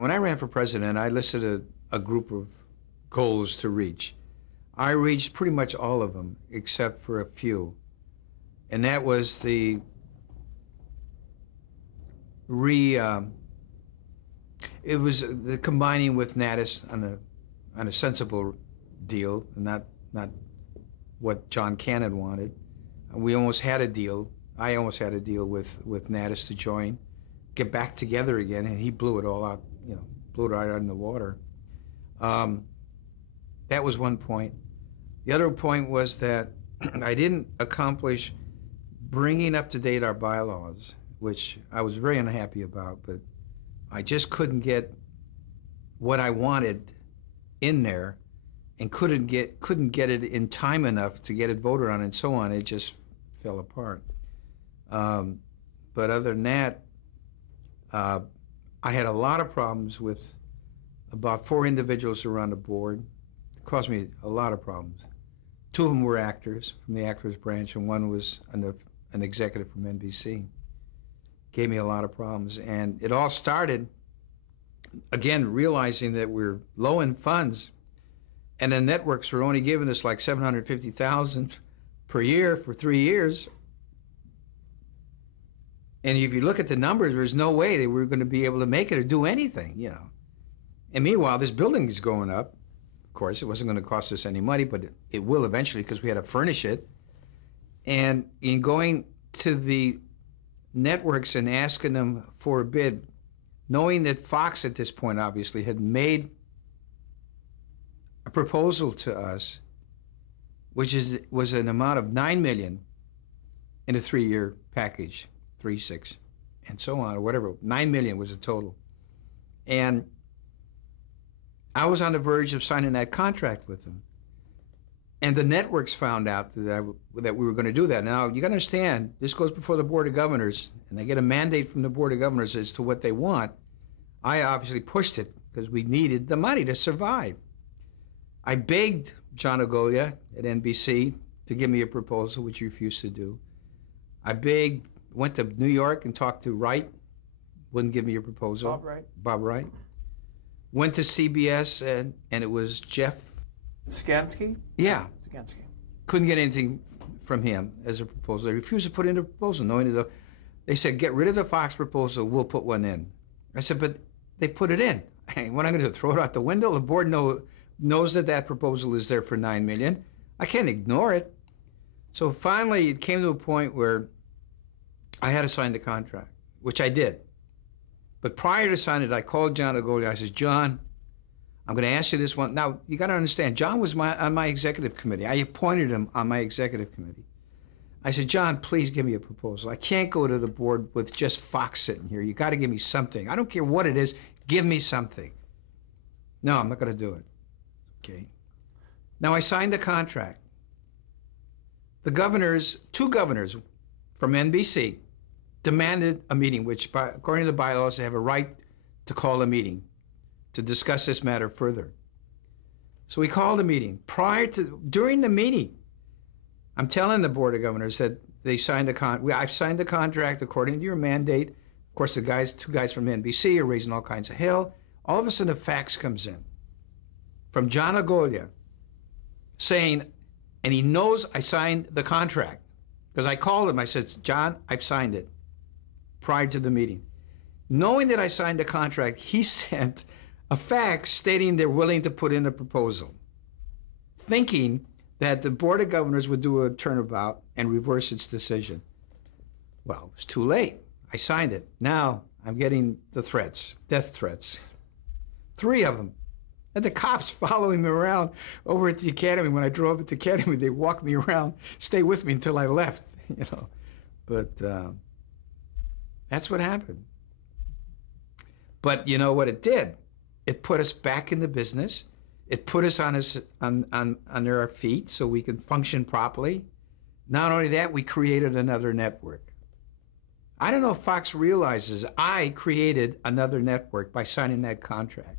When I ran for president, I listed a group of goals to reach. I reached pretty much all of them, except for a few. And that was the it was the combining with Natus on a sensible deal, not what John Cannon wanted. We almost had a deal. I almost had a deal with Natus to join, get back together again, and he blew it all out, blew it right out in the water. That was one point. The other point was that I didn't accomplish bringing up to date our bylaws, which I was very unhappy about, but I just couldn't get what I wanted in there and couldn't get it in time enough to get it voted on and so on. It just fell apart. But other than that, I had a lot of problems with about 4 individuals who were on the board. It caused me a lot of problems. 2 of them were actors from the actors branch, and one was an executive from NBC. Gave me a lot of problems, and it all started, again, realizing that we're low in funds, and the networks were only giving us like $750,000 per year for 3 years. And if you look at the numbers, there's no way that we're going to be able to make it or do anything, And meanwhile, this building is going up. Of course, it wasn't going to cost us any money, but it will eventually because we had to furnish it. And in going to the networks and asking them for a bid, knowing that Fox at this point obviously had made a proposal to us, which was an amount of $9 million in a 3-year package, 3, 6, and so on, or whatever. $9 million was the total. And I was on the verge of signing that contract with them. And the networks found out that we were going to do that. Now, you got to understand, this goes before the Board of Governors, and they get a mandate from the Board of Governors as to what they want. I obviously pushed it because we needed the money to survive. I begged John Ogolia at NBC to give me a proposal, which he refused to do. I begged, went to New York and talked to Wright, wouldn't give me a proposal. Bob Wright. Went to CBS, and it was Jeff Skansky? Yeah. Skansky. Couldn't get anything from him as a proposal. They refused to put in a proposal, knowing that they said, get rid of the Fox proposal, we'll put one in. I said, but they put it in. Hey, what am I going to do, throw it out the window? The board knows that proposal is there for $9 million. I can't ignore it. So finally, it came to a point where I had to sign the contract, which I did. But prior to signing it, I called John Ogolia. I said, John, I'm going to ask you this one. Now, you got to understand, John was on my executive committee. I appointed him on my executive committee. I said, John, please give me a proposal. I can't go to the board with just Fox sitting here. You got to give me something. I don't care what it is. Give me something. No, I'm not going to do it. Okay. Now, I signed the contract. The governors, 2 governors from NBC, demanded a meeting, which, according to the bylaws, they have a right to call a meeting to discuss this matter further. So we called a meeting. During the meeting, I'm telling the Board of Governors that they signed I've signed the contract according to your mandate. Of course, the 2 guys from NBC are raising all kinds of hell. All of a sudden, a fax comes in from John Ogolia saying, and he knows I signed the contract, because I called him. I said, John, I've signed it prior to the meeting. Knowing that I signed the contract, he sent a fax stating they're willing to put in a proposal, thinking that the Board of Governors would do a turnabout and reverse its decision. Well, it was too late. I signed it. Now I'm getting the threats, death threats. 3 of them. And the cops following me around over at the academy. When I drove up at the academy, they walked me around, stay with me until I left, But that's what happened. But you know what it did? It put us back in the business. It put us under our feet so we could function properly. Not only that, we created another network. I don't know if Fox realizes I created another network by signing that contract.